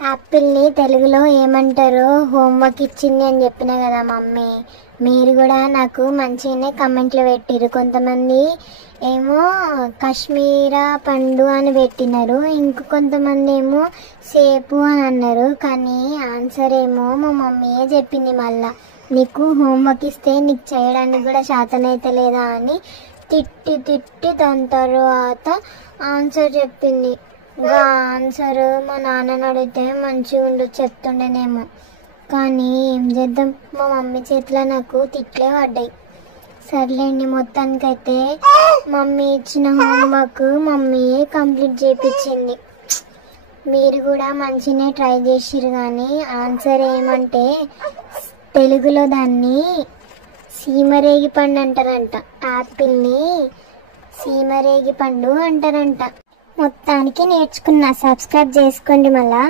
యాపిల్ని తెలుగులో ఏమంటారో హోంవర్క్ ఇచ్చింది అని చెప్పిన కదా మమ్మీ. మీరు కూడా నాకు మంచిగానే కమెంట్లు పెట్టిరు. కొంతమంది ఏమో కాశ్మీరా పండు అని పెట్టినారు, కొంతమంది ఏమో సేపు అని అన్నారు. కానీ ఆన్సర్ ఏమో మా మమ్మీయే చెప్పింది. మళ్ళా నీకు హోంవర్క్ ఇస్తే నీకు చేయడానికి కూడా శాతనైతే లేదా అని తిట్టి తిట్టి దాని తర్వాత ఆన్సర్ చెప్పింది. ఇంకా ఆన్సర్ మా నాన్నని అడిగితే మంచిగా ఉండు చెప్తుండేనేమో, కానీ ఏం చేద్దాం, మా మమ్మీ చేతిలో నాకు తిట్లే పడ్డాయి. సర్లేండి, మొత్తానికైతే మమ్మీ ఇచ్చిన హోంవర్క్ మమ్మీయే కంప్లీట్ చేయించింది. మీరు కూడా మంచిగానే ట్రై చేసిరు. కానీ ఆన్సర్ ఏమంటే తెలుగులో దాన్ని సీమరేగి పండు అంటారంట. యాపిల్ని సీమరేగి పండు అంటారంట. మొత్తానికి నేర్చుకున్నా. సబ్స్క్రైబ్ చేసుకోండి మళ్ళా.